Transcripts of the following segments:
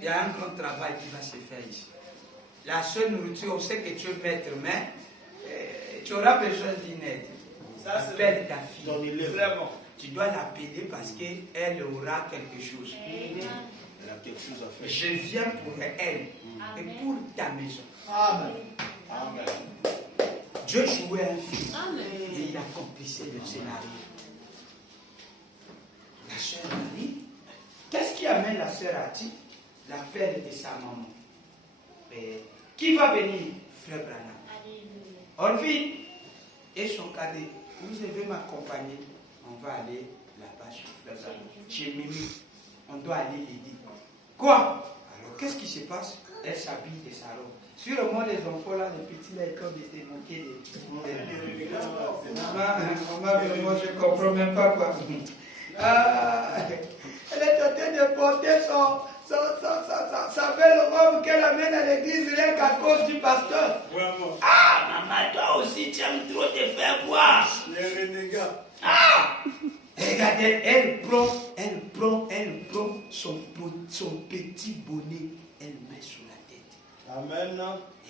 Il y a un grand travail qui va se faire ici. La seule nourriture, on sait que tu es maître, mais tu auras besoin d'une aide. Appelle ta fille. Vraiment. Tu dois l'appeler parce qu'elle aura quelque chose. Elle a quelque chose à faire. Je viens pour elle et pour ta maison. Amen. Amen. Dieu jouait un film et il accomplissait le scénario. La sœur arrive. Qu'est-ce qui amène la sœur Ati? L'appel de sa maman. Mais qui va venir? Frère Branham. Orville et son cadet. Vous devez m'accompagner. On va aller là-bas chez Frère Branham. Chez Mimi. On doit aller l'aider. Quoi? Alors qu'est-ce qui se passe? Elle s'habille de sa robe. Sur le monde des enfants, là, les petits là, comme des moqués maman, moi je ne comprends même pas quoi. Elle est en train de porter sa belle robe qu'elle amène à l'église rien qu'à cause du pasteur. Vraiment. Ah, maman, toi aussi, tu aimes trop te faire voir. Les renégats. Ah! Regardez, elle prend son petit bonnet, elle met sur la tête. Amen.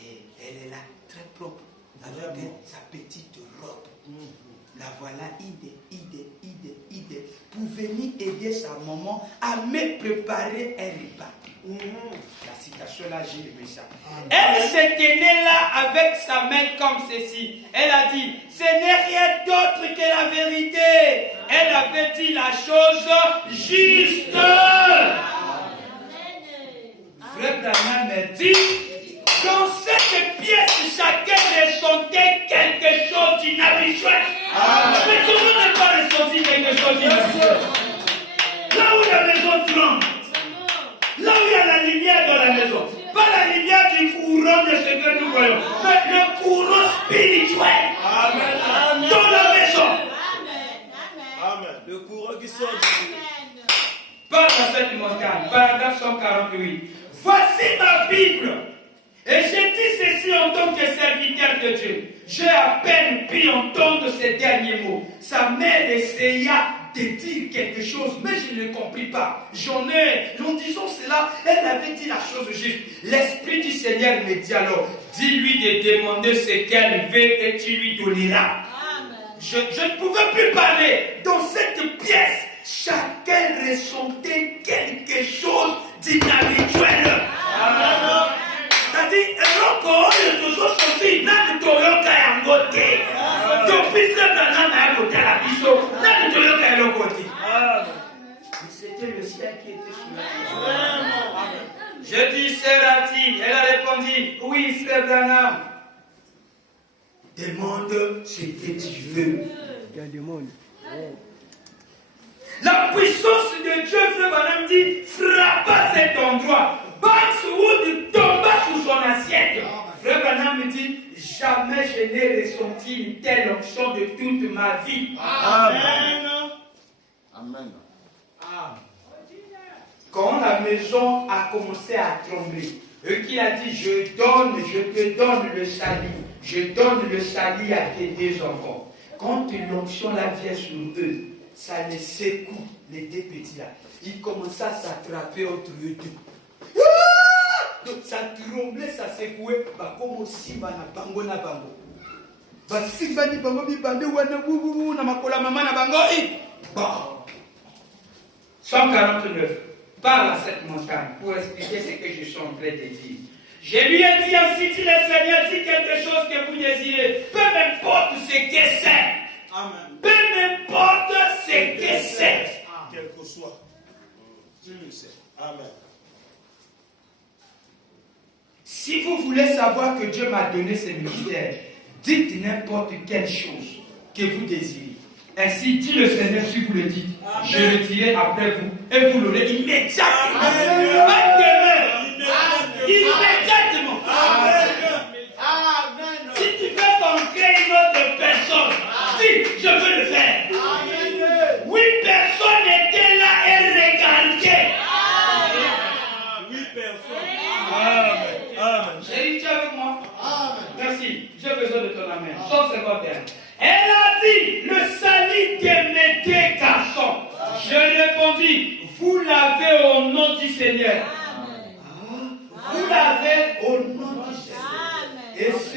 Et elle est là, très propre, avec sa petite robe. La voilà, idée, pour venir aider sa maman à me préparer un repas. La citation là, j'ai aimé ça. Elle se tenait là avec sa main comme ceci. Elle a dit, ce n'est rien d'autre que la vérité. Elle avait dit la chose juste. Frère Branham me dit, dans cette pièce, chacun ressentait quelque chose d'inhabituel. Mais tout le monde n'a pas ressenti quelque chose d'inhabituel. Là où la maison tremble, là où il y a la lumière dans la maison, pas la lumière du courant de ce que nous voyons, mais le courant spirituel. Amen. Dans la maison. Amen. Le courant qui sort du Parle à cette montagne, paragraphe 148. Voici ma Bible. Et j'ai dit ceci en tant que serviteur de Dieu. J'ai à peine pu entendre ces derniers mots. Sa mère essaya de dire quelque chose, mais je ne compris pas. En disant cela, elle avait dit la chose juste. L'Esprit du Seigneur me dit alors, dis-lui de demander ce qu'elle veut et tu lui donneras. Je ne pouvais plus parler. Dans cette pièce, chacun ressentait quelque chose d'inhabituel. C'est-à-dire, c'était le ciel qui était sous la terre. Je dis, Serati, elle a répondu, oui, frère Branham. Demande ce que tu veux. La puissance de Dieu, frère Branham dit, frappa cet endroit. Bankswood tomba sous son assiette. Frère Branham me dit, jamais je n'ai ressenti une telle onction de toute ma vie. Amen. Amen. Quand la maison a commencé à trembler, eux qui a dit, je te donne le salut. Je donne le salut à tes deux enfants. Quand l'onction là vient sur eux, ça les secoue, les deux petits là. Ils commencent à s'attraper entre eux deux. Donc ça tremblait, ça secouait. Comme aussi, na bango na bango. Simba ni bango bi bande wana bubu na makola mama na bango. Bon. 149. Parle à cette montagne pour expliquer ce que je suis en train de dire. Je lui ai dit, ainsi dit le Seigneur, dit quelque chose que vous désirez. Peu m'importe ce que c'est. Amen. Peu m'importe ce que c'est. Quel que soit. Tu le sais. Amen. Si vous voulez savoir que Dieu m'a donné ce ministère, dites n'importe quelle chose que vous désirez. Ainsi dit le Seigneur, si vous le dites, amen, je le dirai après vous et vous l'aurez immédiatement. Immédiatement. Amen. Si tu veux conquérir une autre personne, dis, je veux le faire. Amen. Oui, personne n'était là et regardait. Oui, personne. Amen. Amen. Chérie, tu es avec moi? Amen. Merci, j'ai besoin de ton amen. Sauf secondaire. Elle a dit, le salut de mes deux garçons. Je répondis, vous l'avez au nom du Seigneur.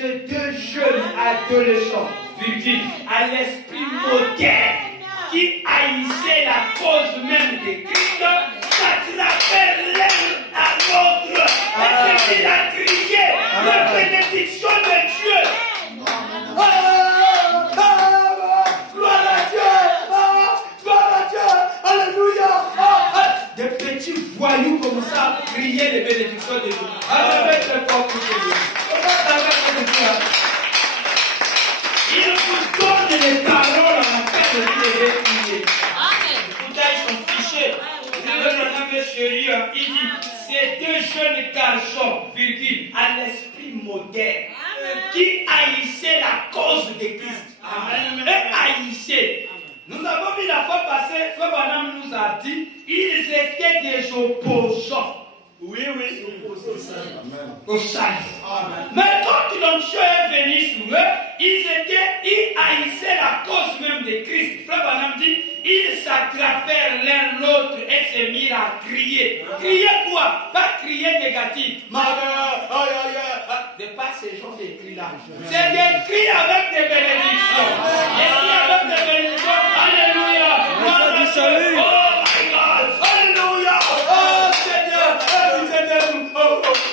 ces deux jeunes adolescents, à l'esprit moderne, qui haïssaient la cause même de Christ, s'attrapèrent l'un à l'autre. Et c'est qu'il a crié la bénédiction de Dieu. Gloire à Dieu! Gloire à Dieu! Alléluia! Des petits voyous comme ça criaient les bénédictions de Dieu. Avec le corps pour Dieu. Il vous donne les paroles en afin de les crier. Pourtant, ils sont fichés. Il dit, ces deux jeunes garçons, à l'esprit moderne, qui haïssaient la cause de Christ. Et haïssaient. Nous avons vu la fois passée, Frère Branham nous a dit, ils étaient des opposants. Oui. Au salut. Mais quand l'onction est venue sur eux, ils haïssaient la cause même de Christ. Frère Branham dit, ils s'attrapèrent l'un l'autre et se mirent à crier. Crier quoi? Pas crier négatif. De pas ces gens de cris-là. C'est des cris avec des bénédictions. Des cris avec des bénédictions. Alléluia. Salut. Oh my God. Alléluia. Oh Seigneur.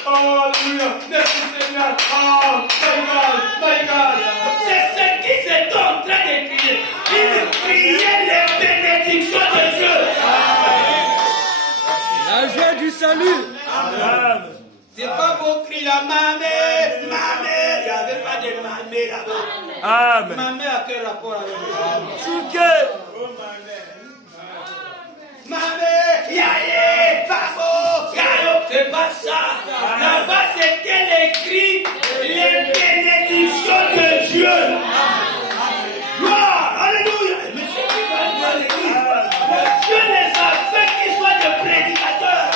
Alléluia. Merci Seigneur. Oh my God. C'est ce qu'ils étaient en train de crier. Ils criaient les bénédictions de Dieu. La joie du salut. Amen. C'est pas vos cris là, mamé. Il n'y avait pas de mamé là-bas. Amen. Mamé a quel rapport avec vous? Mamé, yaye, pavo, yayo, c'est pas ça. Là-bas, c'était les cris, les bénédictions de Dieu. Gloire, alléluia. Mais c'est qui va dire les cris? Dieu les a fait qu'ils soient des prédicateurs.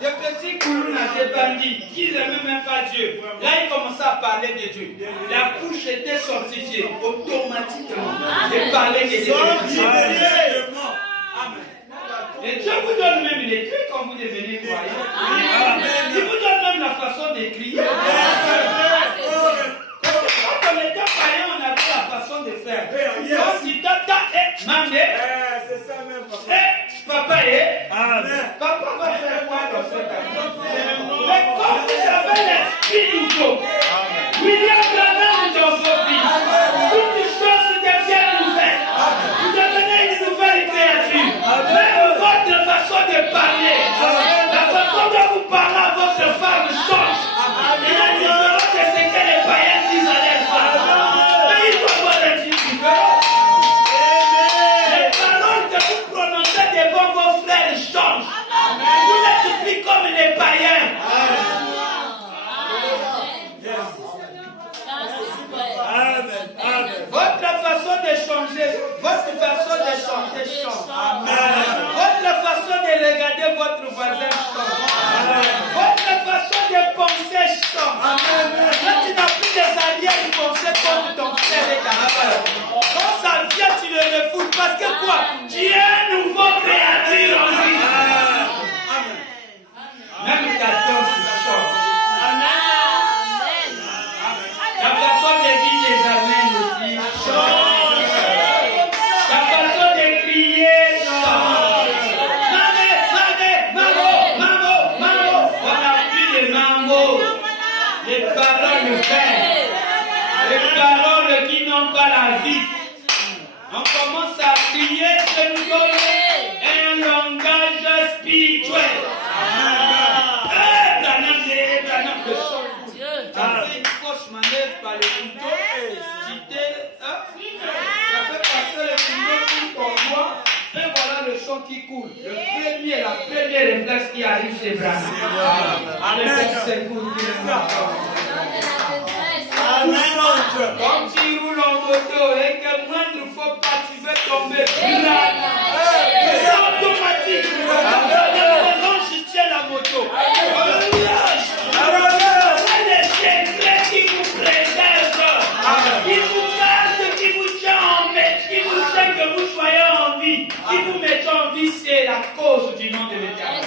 Des petits coulounas, des bandits, qui n'aimaient même pas Dieu. Là, ils commençaient à parler de Dieu. La bouche était sanctifiée automatiquement. Ils parlaient de Dieu. Et Dieu vous donne même les cris quand vous devenez croyant. Il vous donne même la façon de crier. Quand on était païen, on avait la façon de faire. Quand tu t'entends, maman, papa, papa va faire quoi dans ce cas? Mais quand vous avez l'esprit nouveau, William Branham dans vos vies, toutes choses deviennent nouvelles. Vous devenez une nouvelle créature. Même votre façon de parler, la façon dont vous parlez à votre femme change. Il est différent de ce que les païens disent à leurs femmes. Mais il doit avoir une différence. Les paroles que vous prononcez devant vos frères changent. Vous n'êtes plus comme les païens. Votre façon de changer, votre façon de chanter change. Votre façon de regarder votre voisin change. Votre façon de penser change. Là, tu n'as plus des arrière-pensées contre ton frère et ta soeur. Quand ça vient, tu le refoules. Parce que quoi? Tu es un nouveau créature en lui. Même ta danse change. La façon de dire les amens aussi change. La façon de crier change. Maman. On n'a plus de mambo. Les paroles vaines. Les paroles qui n'ont pas la vie. On commence à crier, je nous donne un langage spirituel. Branham le son. Tu as fait une fausse manœuvre par le couteau. Ça fait passer le couteau sur ton doigt. Et voilà le son qui coule. La première réflexe qui arrive, c'est Branham. Quand tu roules en moto et que moindre fois pas tu veux tomber, c'est automatique. Non, je tiens la moto. Les secrets qui vous préservent, qui vous gardent, qui vous tient en maître, qui vous fait que vous soyez en vie, qui vous met en vie, c'est la cause du nom de l'Éternel.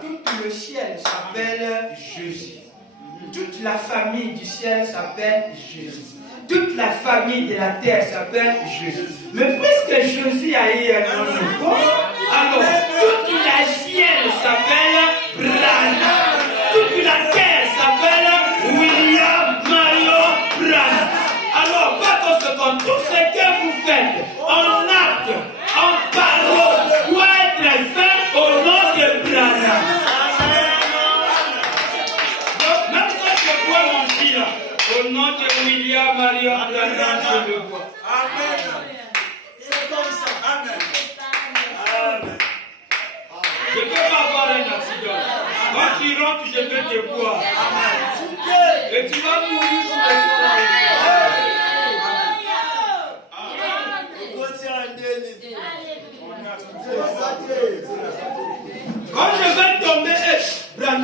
Toute le ciel s'appelle Jésus. Toute la famille du ciel s'appelle Jésus. Toute la famille de la terre s'appelle Jésus. Mais puisque Jésus a eu un nom nouveau, alors toute la ciel s'appelle Branham. Toute la terre s'appelle William Mario Branham. Alors, par conséquent, tout ce que vous faites en acte, en parole, doit être fait au nom de Branham. Donc, même quand je vois mon fils là, au nom de William Mario Branham, je le vois. Amen. C'est comme ça. Amen. Amen. Je ne peux pas avoir un accident. Quand tu rentres, je vais te voir. Et tu vas mourir sous les soleils. Quand je vais tomber, Branham.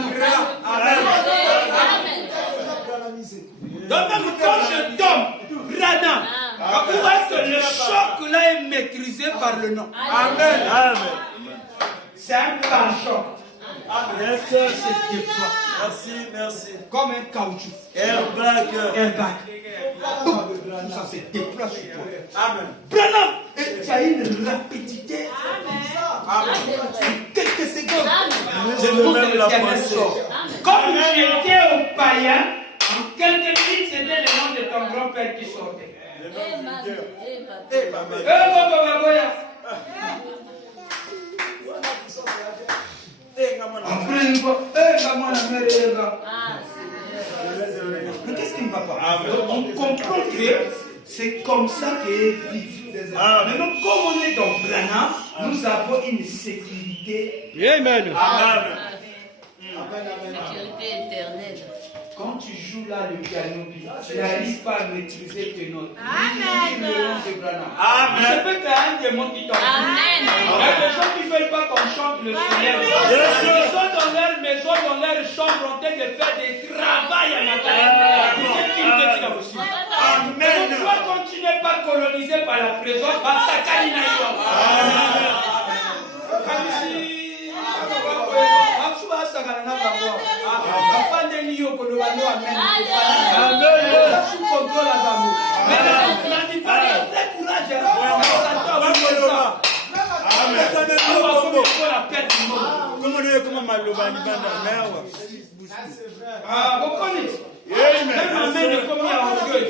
Donc même quand je tombe, Branham. Pourquoi est-ce que le choc là est maîtrisé par le nom? Amen. Amen. C'est un pare-choc. Yes, sir. C'est déploie. Merci, merci. Comme un caoutchouc. Airbag. Airbag. Tout ça se déploie sur toi. Amen. Branham, et tu as une rapidité. Amen. Quelques secondes. Je veux même la pensée. Comme tu étais au païen, en quelques minutes, c'était le nom de ton grand-père qui sortait. Après une fois, mais qu'est-ce qui ne va pas? On comprend que c'est comme ça qu'est vivre. Maintenant, comme on est dans Branham, nous avons une sécurité. Amen. Amen. Sécurité éternelle. Quand tu joues là le piano, tu n'arrives pas à maîtriser tes notes. Amen. Amen. Je peux qu'il y a un démon qui t'en fout. Amen. Il y a des gens qui ne veulent pas qu'on chante le Seigneur. Ils sont dans leur maison, dans leur chambre, en train de faire des travail à l'intérieur. Mais toi, quand tu n'es pas colonisé par la présence, ça canine à toi. Comme si. Sous contrôle à Gamou. Mais la vie pas de vrai courage. Ah, vous connaissez. Même ma mère est comme il y a orgueil.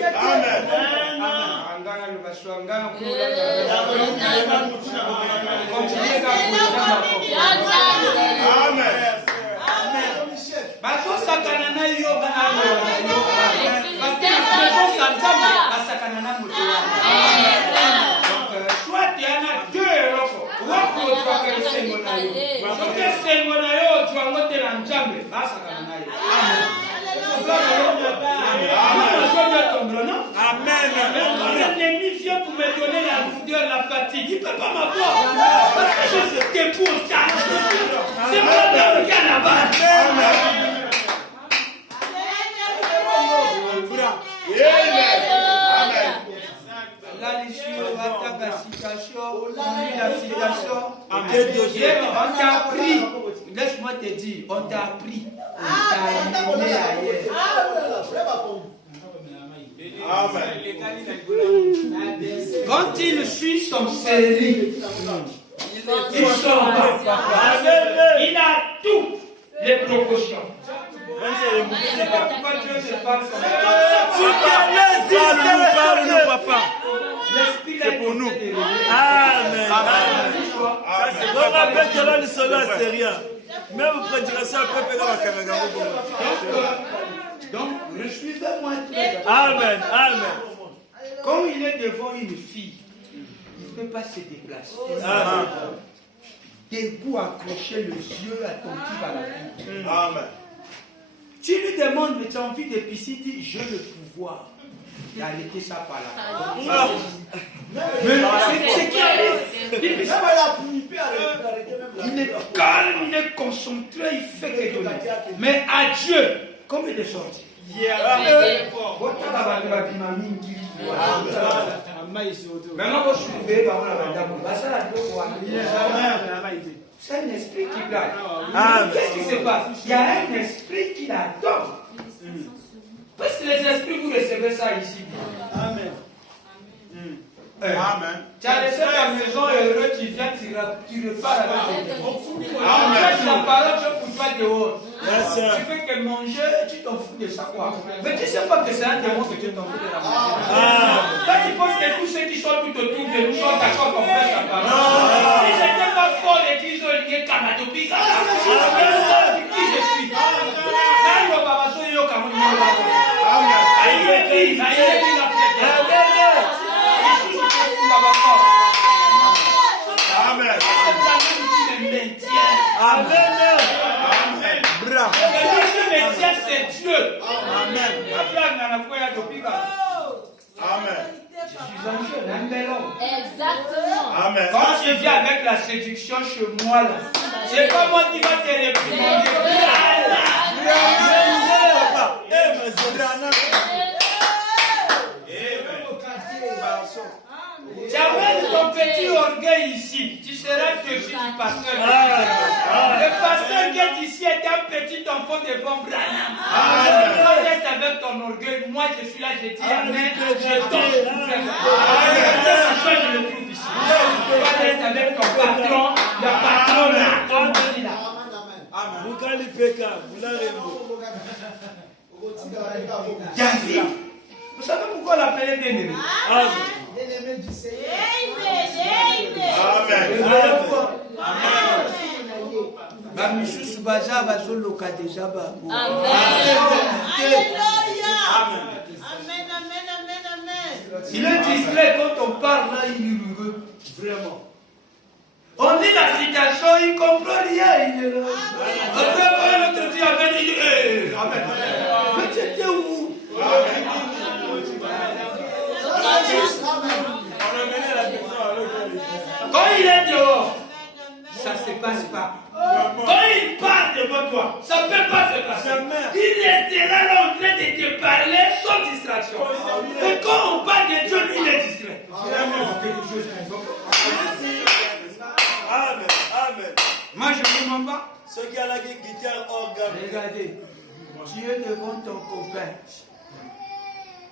L'ennemi vient pour me donner la lourdeur, la fatigue. Il ne peut pas m'avoir. Parce que je suis debout. C'est moi qui a la base. On t'a appris. Laisse-moi te dire, on t'a appris. On t'a amené ailleurs. Quand il suit son série, il sort pas. Il a toutes les proportions. C'est pour nous. Amen. On rappelle que là, le soldat, c'est rien. Même vous prédication, un peu dans la caméra. Donc, suivez-moi très. Amen. Amen. Quand il est devant une fille, il ne peut pas se déplacer. Debout, accrocher les yeux attentifs à la fille. Amen. Tu lui demandes, mais tu as envie de pisser, il dit, j'ai le pouvoir d'arrêter ça par là. Mais c'est ce qui arrive. Il est calme, il est concentré, il fait quelque chose. Mais à Dieu, comme il est sorti. Maintenant, vous suivez par la madame. C'est un esprit qui blague. Amen. Qu'est-ce qui se passe? Il y a un esprit qui l'adore. Parce que les esprits, vous recevez ça ici. Amen. Amen. Tu as laissé ta maison heureux, tu viens, tu repars avec tes Amen. la parole, je pour toi dehors. Yes, sir. Tu fais que manger, tu t'en fous de ça quoi. Mais tu ne sais pas que c'est un démon que tu t'en fous de la manger. Toi, tu penses que tous ceux qui sont tout autour de nous sont d'accord qu'on prêche la parole. Si je n'étais pas fort d'église au lieu Canada, puis ça, qui je suis. Amen. Amen. Amen. Bravo. Celui qui me tient, c'est Dieu. Amen. Amen. Je suis un jeune, un bel homme. Exactement. Amen. Quand je viens avec la séduction chez moi, là, c'est pas moi qui va te réprimander. J'amène ton petit orgueil ici. Tu seras dessus du pasteur. Le pasteur qui est ici est un petit enfant devant Branham. Quand reste avec ton orgueil, moi je suis là, je dis Amen. Je danse. Je le trouve ici. Quand reste avec ton patron, le patron là. David, vous savez pourquoi on l'appelait bien-aimé? Amen. Bamisusu baza bazoloka deja bango. Il est distrait quand on parle là, il est heureux. Vraiment. On lit la citation, il ne comprend rien, il est là. Après, l'autre dit Amen, il dit Amen. Mais tu étais où? Quand il est dehors, ça ne se passe pas. Quand il parle devant toi, ça ne peut pas se passer. Il restera là en train de te parler sans distraction. Et quand on parle de Dieu, lui, il est distrait. Amen. Amen. Moi, je ne comprends pas. Ceux qui ont la guitare organe. Regardez, tu es devant ton copain.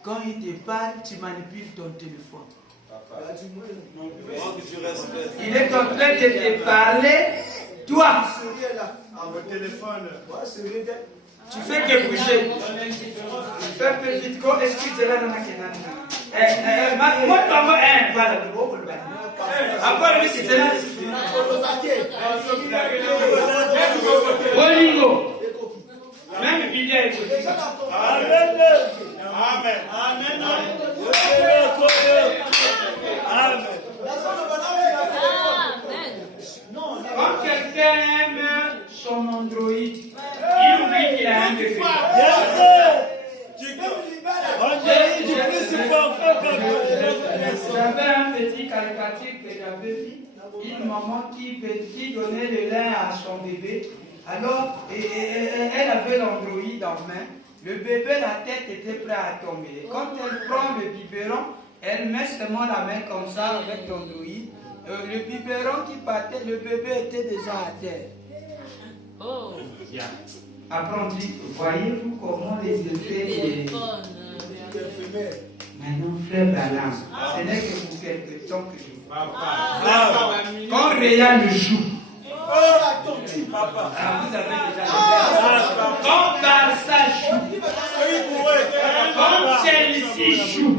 Quand il te parle, tu manipules ton téléphone. Il est en train de te parler, toi. Tu fais que bouger. Tu fais un peu vite. Excusez-la, moi, voilà. Après, lui, c'est là. Olingo. Même Bilia est écouté ça. Amen. Amen. Amen. Amen. Quand quelqu'un aime son Android, il oublie qu'il a un défaut. Yes, sir. J'avais un petit caricature que j'avais vu. Une maman qui donnait le lait à son bébé. Alors, elle avait l'Android en main. Le bébé, la tête était prête à tomber. Quand elle prend le biberon, elle met seulement la main comme ça avec l'Android. Le biberon qui partait, le bébé était déjà à terre. Oh. Après on dit, voyez-vous comment les effets... Maintenant, frère Balam, ce n'est que pour quelque temps que je vois. Quand Réa le joue, Papa. vous avez déjà quand Barça joue, quand Chelsea joue,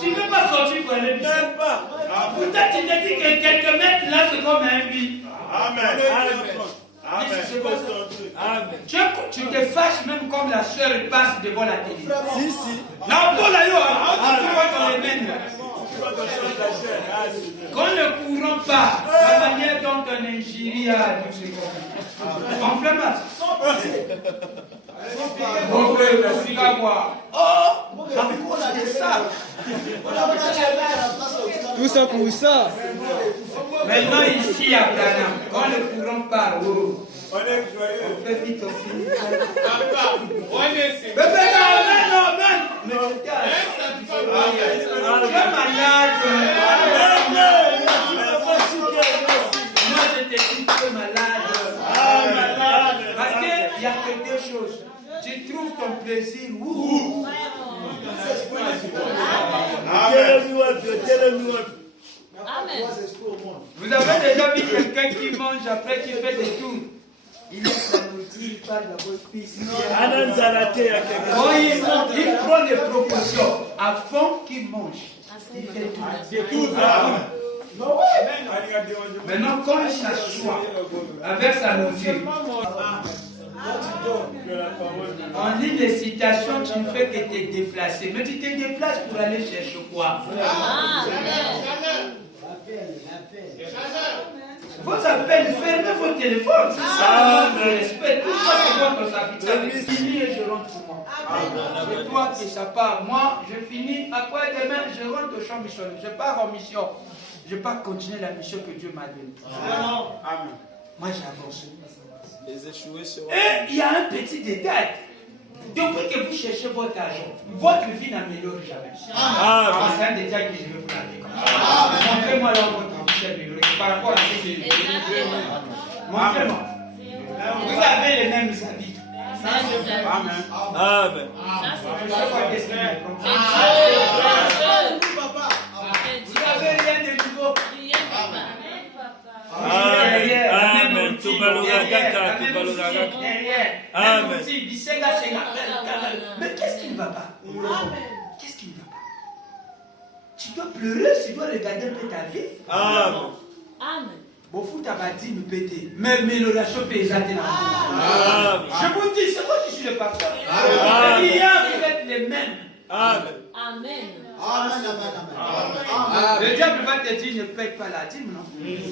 tu ne peux pas sortir pour aller pisser. Pourtant, tu te dis que quelques mètres là, c'est comme un but. Amen. Amen. Tu te fâches même comme la soeur passe devant la télé. Si, si. Non, pour la yo, tu vois dans les mains. Quand le courant part, la manière dont on injurie à Dieu, c'est comme ça. On fait mal. C'est ça. Tout ça pour ça. Maintenant, ici à Branham, quand le courant part, On est joyeux. on fait vite aussi. Amen. Mais tu es malade. Moi, je te dis que tu es malade. plaisir. Ouh. Amen. Vous avez déjà vu quelqu'un qui mange après qui fait des tours? Il laisse la nourriture, il parle d'abord, puis il prend des proportions avant qu'il mange. Il fait tout. Maintenant, quand il s'assoit avec sa nourriture, on lit des citations, tu ne fais que te déplacer. Mais tu te déplaces pour aller chercher quoi? Vos appels, fermez vos téléphones. C'est ça le respect. Tout ça, c'est votre serviteur. Je finis et je rentre pour moi. C'est toi qui ça part. Moi, je finis. Après demain, je rentre au champ missionnaire. Je pars en mission. Je pars continuer la mission que Dieu m'a donnée. Amen. Moi, j'avance. Et il y a un petit détail. Depuis que vous cherchez votre argent, votre vie n'améliore jamais. C'est un détail que je vais vous donner. Montrez-moi là où votre vie s'est améliorée par rapport à ce que j'ai dit. Montrez-moi. Vous avez les mêmes habits. Amen. Amen. Je sais pas qu'est-ce qu'il me prend. Vous n'avez rien de nouveau. Amen. Amen. Mais qu'est-ce qui ne va pas? Qu'est-ce qui ne va pas? Tu dois pleurer, tu dois regarder un peu ta vie. Amen. Bon, faut t'avoir dit me péter. Mais le relation paysanne est là. Je vous dis, c'est moi qui suis le pasteur. Il y a, vous êtes les mêmes. Amen. Le diable va te dire, ne paye pas la dîme, non? Il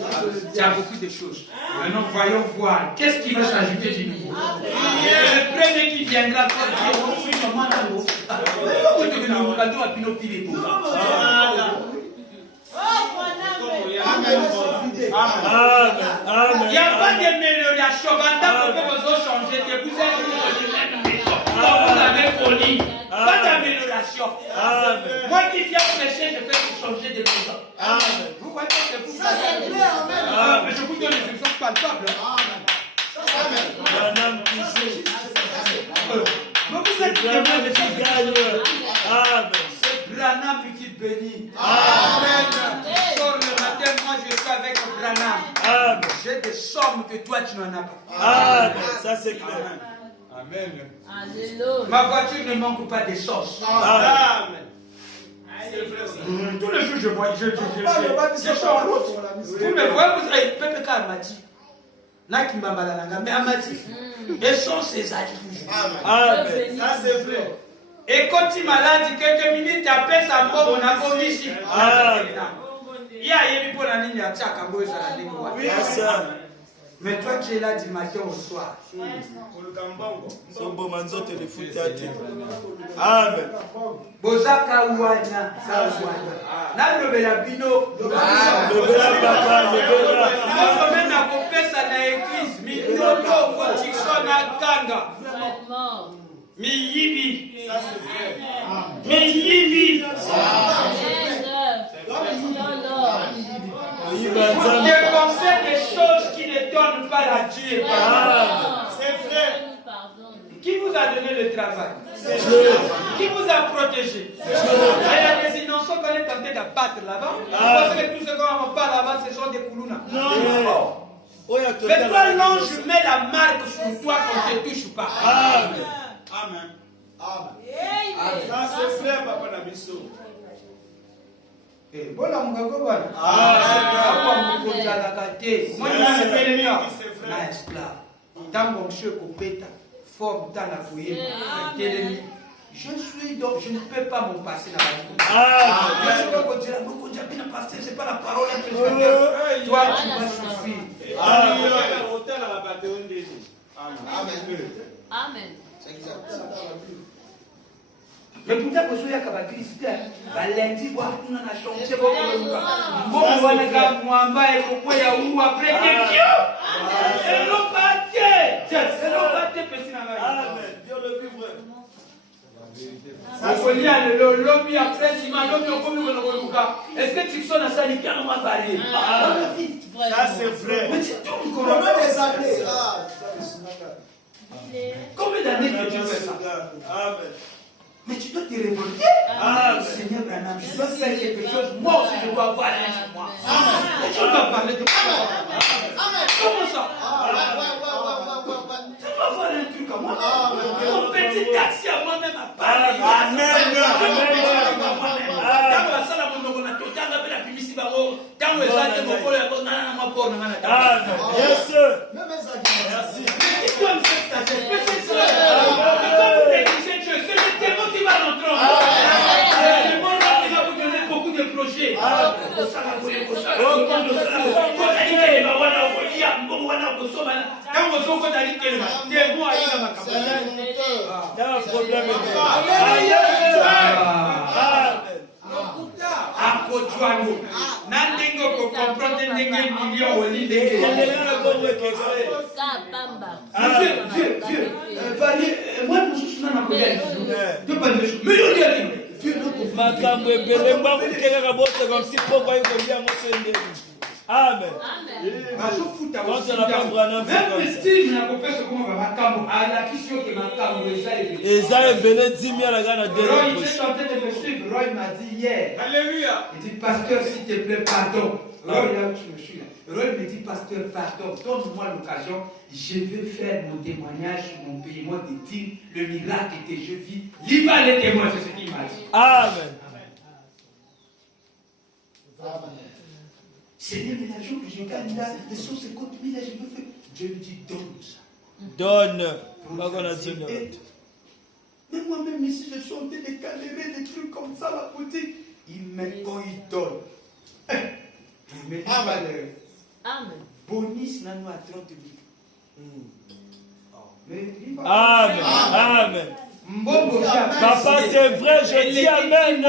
y a beaucoup de choses. Maintenant, voyons voir. Qu'est-ce qui va s'ajouter du nouveau? Le premier qui viendra pour il n'y a pas d'amélioration. Quand vous avez changé, que vous êtes dans la même maison, quand vous avez poli, pas d'amélioration. Moi qui viens vous laisser, je fais pour changer de maison. Vous voyez que vous faites. Mais je vous donne les exemples palpables. Mais vous êtes vraiment des gens. C'est Branham qui bénit. Amen. Sors le matin, moi je suis avec Branham. J'ai des sommes que toi tu n'en as pas. Ça c'est clair. Amen. Alléluia. Ma voiture ne manque pas d'essence. Amen. C'est vrai ça. Tous les jours je vois, je suis en route. Vous me voyez, vous avez PPK Amati. Là qui m'a malade, mais Amati. Essence c'est ça toujours. Amen. Ça c'est vrai. Et quand il m'a dit quelques minutes après sa mort, on a commis ici. Il y a eu pour la ligne à Tchakago et ça la mais toi tu es là du matin au soir. Amen. Bozaka wana, na lobela bino, Lobela papa, lobela. Nous sommes à Kopesa na église, Minoto, Kotikso na Kanga. Miyibi. Miyibi. Vous dépensez des choses qui ne donnent pas la Dieu. C'est vrai. Qui vous a donné le travail? Qui vous a protégé? Il y a des innocents qu'on est tenté d'abattre là-bas. Parce que tous ceux qu'on va pas là-bas, ce sont des koulouna. Non. Mais toi, l'ange met la marque sur toi qu'on ne te touche pas. Amen. Amen. Ça c'est vrai, papa Nabiso. Voilà mon gars, voilà. Moi, je suis na esclave. Ntango monsieur kopeta, forme dans la fouille. Je suis donc, je ne peux pas me passer dans la vie. C'est pas la parole d'un toi, tu vas suffire. Amen. Mais pourtant, vous soyez à la Christian, lundi, vous avez un chantier. Vous avez un mwamba et vous pouvez ou après Dieu. Et l'eau pâté. C'est l'eau pâté, petit n'a pas. Amen. Dieu le plus vrai. Le lobby après, si ma lobby au commun de est-ce que tu sonnes à ça, il y a un varié. Ça c'est vrai. Mais c'est tout le courant des années. Combien d'années que tu fais ça? dois te révolter. Seigneur Branham, je dois faire quelque chose. Moi aussi, je dois avoir un chez moi. Et tu dois parler de moi. Comment ça? Tu dois avoir un truc à moi. Mon petit taxi à moi-même à parler. Amen. Roy m'a dit hier. Alléluia. Il dit, pasteur, s'il te plaît, pardon. Roy, là où je suis là. Roy me dit, pasteur, pardon, donne-moi l'occasion. Je vais faire mon témoignage sur mon paiement de dîmes. Le miracle que je vis. Livre les témoins, c'est ce qu'il m'a dit. Amen. Seigneur, mais l'argent que je gagne là, de 150 000, là, je veux faire. Dieu me dit, donne ça. Donne. Mais moi-même, ici, je suis en train de galérer des trucs comme ça, la boutique. Quand il donne. Il me dit, Amen. Bonus, là, nous, à 30 000. Amen. Amen. Papa, c'est vrai, je dis Amen.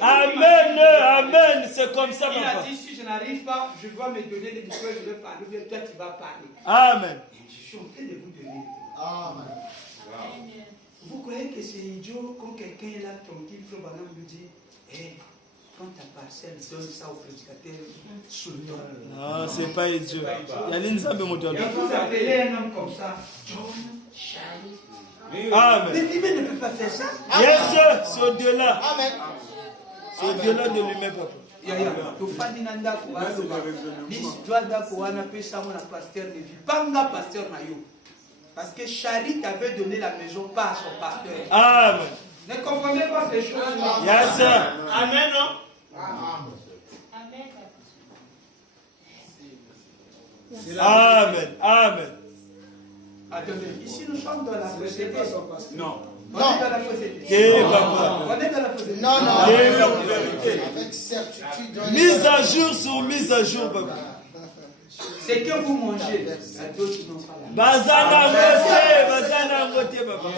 Amen, Amen. C'est comme ça, papa. Il a dit, si je n'arrive pas, je dois me donner les micros, je vais parler, mais toi, tu vas parler. Amen. Je suis en train de vous donner. Amen. Vous croyez que c'est idiot quand quelqu'un est là, ton petit frère Banam lui dit, hey, prends ta parcelle, donne ça au prédicateur, sous-toi. Non, c'est pas idiot. Il y a l'Inzambe Motondo. Et vous appelez un homme comme ça, John Charlie. Amen. Mais lui-même ne peut pas faire ça. Yes, c'est au-delà. Amen. C'est au-delà de lui-même, papa. tofandi na ndako lisitwa ndako wana pesa mona pasteur de ville panga pasteur na yo parce que Charit avait donné la maison pas à son pasteur. Amen. Ne confondez pas ces choses. Yes, sir. Amen. Amen. Amen. Attendez, ici nous sommes dans la société. Non. On est dans la société. On est dans la société. Non. Avec certitude. Mise à jour sur mise à jour, papa. C'est que vous mangez. D'autres n'ont pas la. Bazana moté, papa.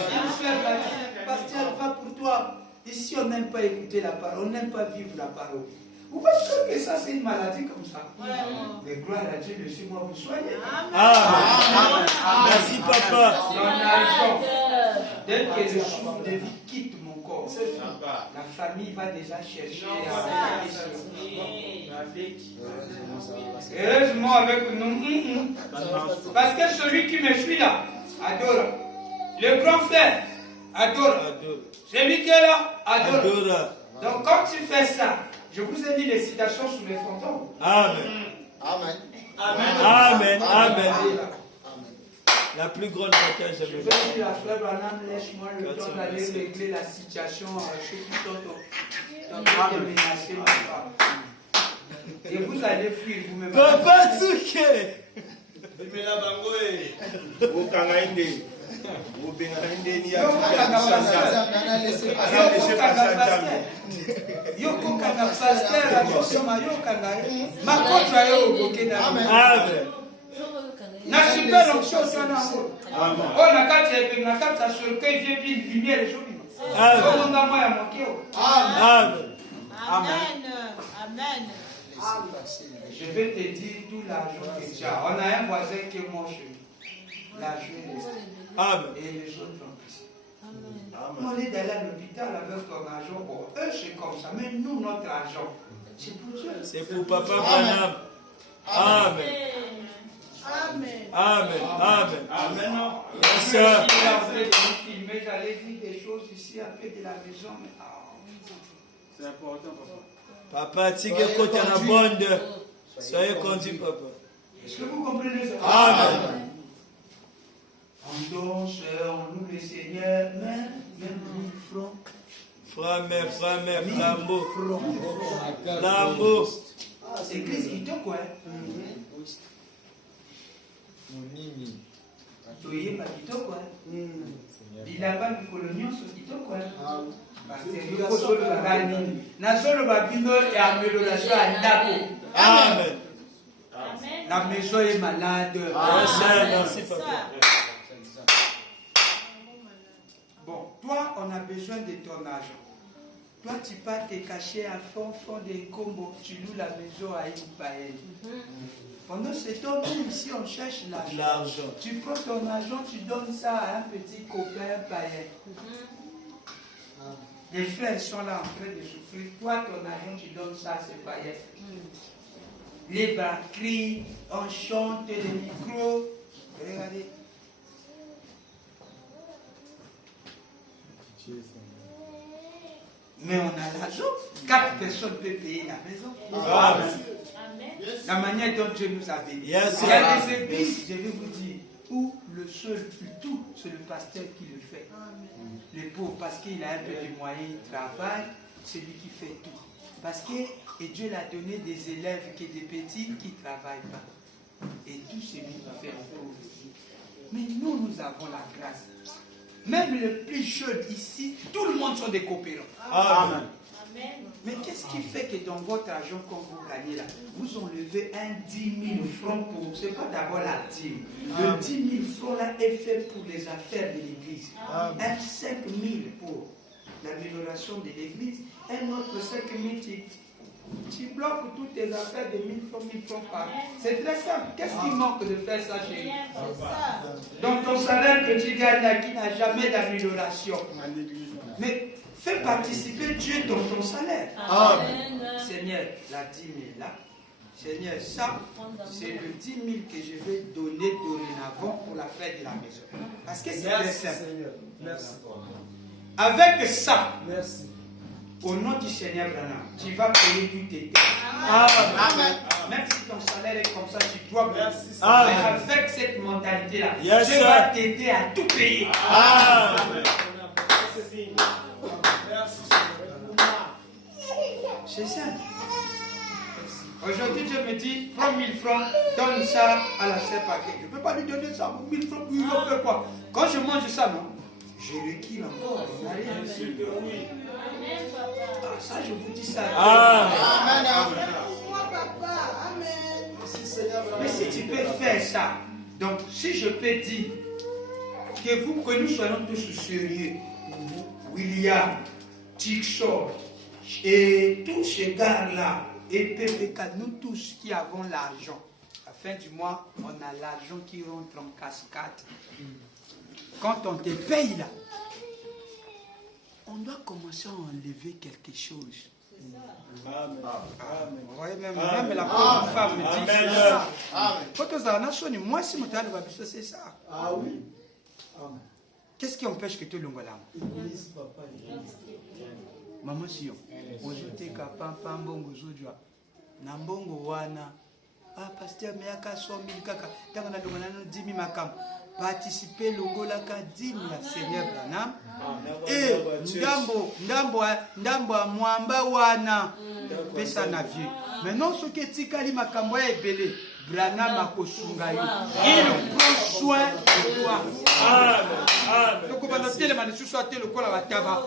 Pasteur, va pour toi. Ici, on n'aime pas écouter la parole, on n'aime pas vivre la parole. Vous pensez que ça, c'est une maladie comme ça? Mais gloire à Dieu, laissez-moi vous soigner. Amen. Merci, papa. Dès que le souffle de vie quitte mon corps, la famille va déjà chercher à heureusement avec nous. Parce que celui qui me suit là, adore. Le grand frère, adore. Celui qui est là, adore. Donc quand tu fais ça, je vous ai dit les citations sur les fantômes. Amen. Amen. Amen. Amen. La plus grande bataille jamais. Je vais dire à frère Branham, laisse-moi le temps d'aller régler la situation ceux qui sont en train de menacer ma femme. Et vous allez fuir vous-même. Papa Tsuke. Amen. Na super onction sana ngo. Oh na kati ya cercueil vient une lumière jolie. Oh nga moya mokeo. Amen. Amen. Je vais te dire tout l'argent que tu as. On a un voisin qui est mort chez nous. L'argent est resté. Amen. Et les autres ont pris. On est d'aller à l'hôpital avec ton argent. Bon, eux c'est comme ça. Mais nous, notre argent, c'est pour Dieu. C'est pour Papa Branham. Amen. Amen. Amen. Amen. Yes, sir. j'allais dire des choses ici un peu de la maison, mais C'est important, papa. Papa, tige côté na bonde. Soyez conduit, papa. est-ce que vous comprenez ça? Amen. On danse, on loue le Seigneur, même 1000 francs. Frère, flambeau. Flambeau. Église kitoko, toyeba kitoko, bilamba mikolo nyonso kitoko. Nazoloba bino ya amelioration ya ndako. Amen. La maison est malade. Merci, papa. Bon, toi, on a besoin de ton argent. Toi, tu vas te cacher à fond des combos. Tu loues la maison à une païenne. Pendant ce temps, nous ici, on cherche l'argent. Tu prends ton argent, tu donnes ça à un petit copain païen. Les frères sont là en train de souffrir. Toi, ton argent, tu donnes ça à ces païens. Les bras crient, on chante, les micros. Regardez. Mais on a l'argent. 4 personnes peuvent payer la maison. Amen. La manière dont Dieu nous a bénis. Yes, Il y a des églises, je vais vous dire, où le seul, tout, c'est le pasteur qui le fait. Le pauvre, parce qu'il a un peu de moyens, il travaille, c'est lui qui fait tout. Parce que Dieu l'a donné des élèves qui des petits qui ne travaillent pas. Et tout c'est lui qui fait le pauvre. Mais nous, nous avons la grâce. Même les plus jeunes ici, tout le monde sont des coopérants. Amen. Mais qu'est-ce qui fait que dans votre argent, quand vous gagnez là, vous enlevez un 10 000 francs pour... Ce n'est pas d'abord la dîme. Le 10 000 francs là est fait pour les affaires de l'église. Un 5 000 pour l'amélioration de l'église. Un autre 5 000, tu bloques toutes tes affaires de 1000 francs par an. C'est très simple. Qu'est-ce qui manque de faire ça chez nous? Dans ton salaire que tu gagnes là, qui n'a jamais d'amélioration. Mais fais participer Dieu dans ton salaire. Amen. Seigneur, la 10 000 là. Seigneur, ça, c'est le 10 000 que je vais donner dorénavant pour la fête de la maison. Parce que c'est très simple. Merci. Avec ça, Merci. au nom du Seigneur Branham, tu vas payer toutes tes dettes. Amen. Même si ton salaire est comme ça, tu dois payer. Amen. Mais avec cette mentalité-là, Yes, Dieu sir. va t'aider à tout payer. Amen. C'est ça. Aujourd'hui, Dieu me dit, prends 1000 francs, donne ça à la sœur Patrick. Je ne peux pas lui donner ça, 1000 francs, il va faire quoi? Quand je mange ça, non, je le kill encore. Il n'a rien. Ah, ça, je vous dis ça. Amen. Mais si tu peux faire ça, donc si je peux dire que nous soyons tous sérieux, William, Tixor et tous ces gars-là, et PPK, nous tous qui avons l'argent, à la fin du mois, on a l'argent qui rentre en cascade. Quand on te paye là, on doit commencer à enlever quelque chose. Amen. Vous voyez, même la pauvre femme me dit ça. Moi, si je c'est ça. Ah oui. Qu'est-ce qui empêche que tu le là? Maman Sion, aujourd'hui, papa mbongo zojwa, nambongo wana, pasteur meyaka 100 000 kaka, tango na longona no 10 000 makam, participer longola ka 10 000 ya Seigneur Branham, ndambo a mwamba wana, pesa na vieux. Maintenant, ce qui est tikali makambo ya ebele, Branham a kosunga yo. Il prend soin de toi. Amen. Donc, on va noter les manuscrits soit le col à la tabac.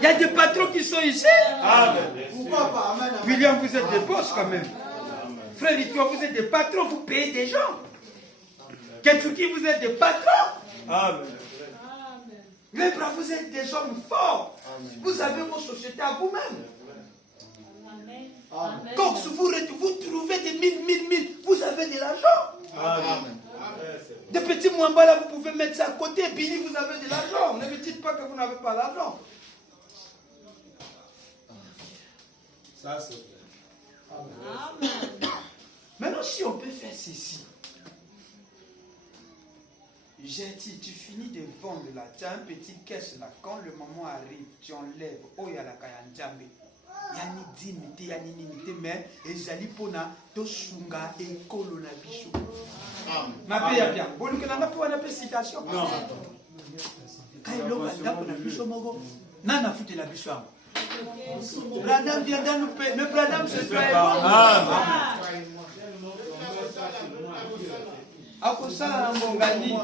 Il y a des patrons qui sont ici. Amen. Pourquoi pas? Amen. William, vous êtes des boss quand même. Frère Victor, vous êtes des patrons, vous payez des gens. Kentucky, vous êtes des patrons. Amen. Les bras, vous êtes des hommes forts. Vous avez vos sociétés à vous-même. Quand vous trouvez des 1000, vous avez de l'argent. Amen. Des petits mwamba là, vous pouvez mettre ça à côté. Billy, vous avez de l'argent. Ne me dites pas que vous n'avez pas l'argent. Ça, c'est vrai. Maintenant, si on peut faire ceci, J'ai dit, tu finis de vendre là, tu as un petit caisse là, quand le moment arrive, tu enlèves, oh y'a la kayanjambe. Yani dignité, yani dignité, mais ezali pona to sunga et kolo na bicho. Ma paix ya bien. Bon, que n'a pas une citation. Non. Quand l'homme a pour la bicho mogo, nana foutu la bicho. Branham vient dans nous paix, mais Branham se fait. Ako sala na mbongani,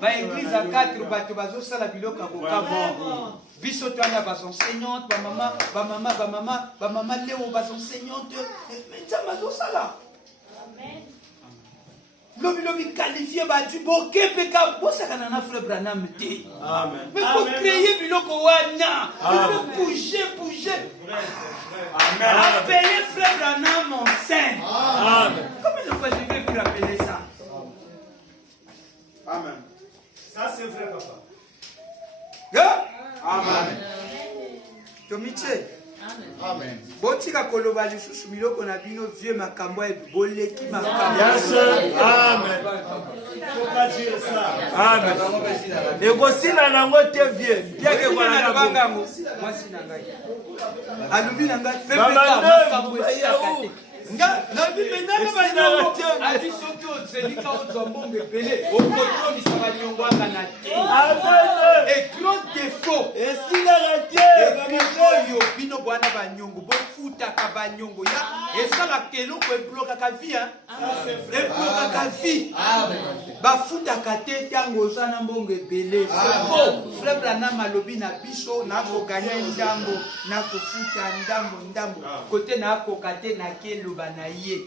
ba église à 4 bato bazo sala biloko akoka bon. Biso twana bas enseignante, ba maman Léo bas enseignante, mais ça mazo sala. Amen. Lobi qualifié ba du boké peka bosaka na frère Branham te. Amen. Mais faut créer biloko wana. Il faut bouger. Amen. Appeler frère Branham mon saint. Amen. Comment de fois je vais vous rappeler ça? Amen. Ça c'est vrai, papa. Amen. Tomiche. Amen. Botika koloba lisusu miloko na bino vieux makambo e boleki makambo. Yes. Amen. Faut pas dire ça. Amen. Ekosina nango te vieux. Biake kwa na bangango. Mwasi na ngai. Alubi na ngai pepe makambo esi nga na bimena na bango adi soki ozelika ozambongo epele okotomisa banyongwanga na te. Amen. Et grand défaut esilaka te oyo bino bwana banyongo bofutaka banyongo ya esalaka eloko eblokaka vi eblokaka vi bafutaka te ntango oza na mbongo ebele. Frère Branham alobi na biso nakoganya ndambo nakofuta ndambo kote nakoka te nakeloba na ye.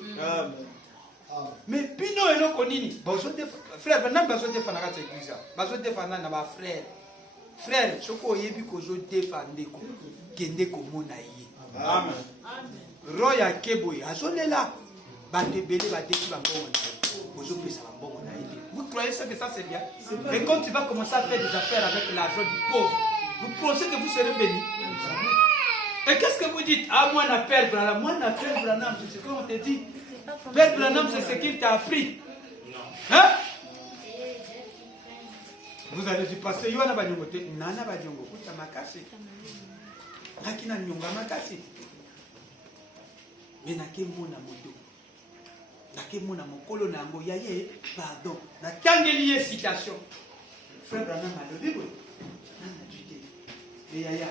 Mais bino eloko nini frère Branham bazodefana kati eglise bazodefana na bafrère. Frère, ce qu'on y a vu qu'on a défendu, kende komona ye. Amen. Roya Keboy, azolela, batebele, bateki bambongo na ye. Ozopesa bambongo na ye. Vous croyez ça que ça c'est bien? Et quand tu vas commencer à faire des affaires avec l'argent du pauvre, vous pensez que vous serez béni? Et qu'est-ce que vous dites? Ah, moi, na Père Branham, c'est ce qu'on te dit. Père Branham, c'est ce qu'il t'a appris. Hein? Vous allez dire, parce que Yohana Banyongo, Nana Banyongo, Kuta Makasi. Nakina Nyonga Makasi. Mais Nake Mona Moto. Nake Mona Mokolo Nango, Yaye, pardon. Nakangeliye citation. Frère Branham a le livre. Nana Judé. Et Yaya,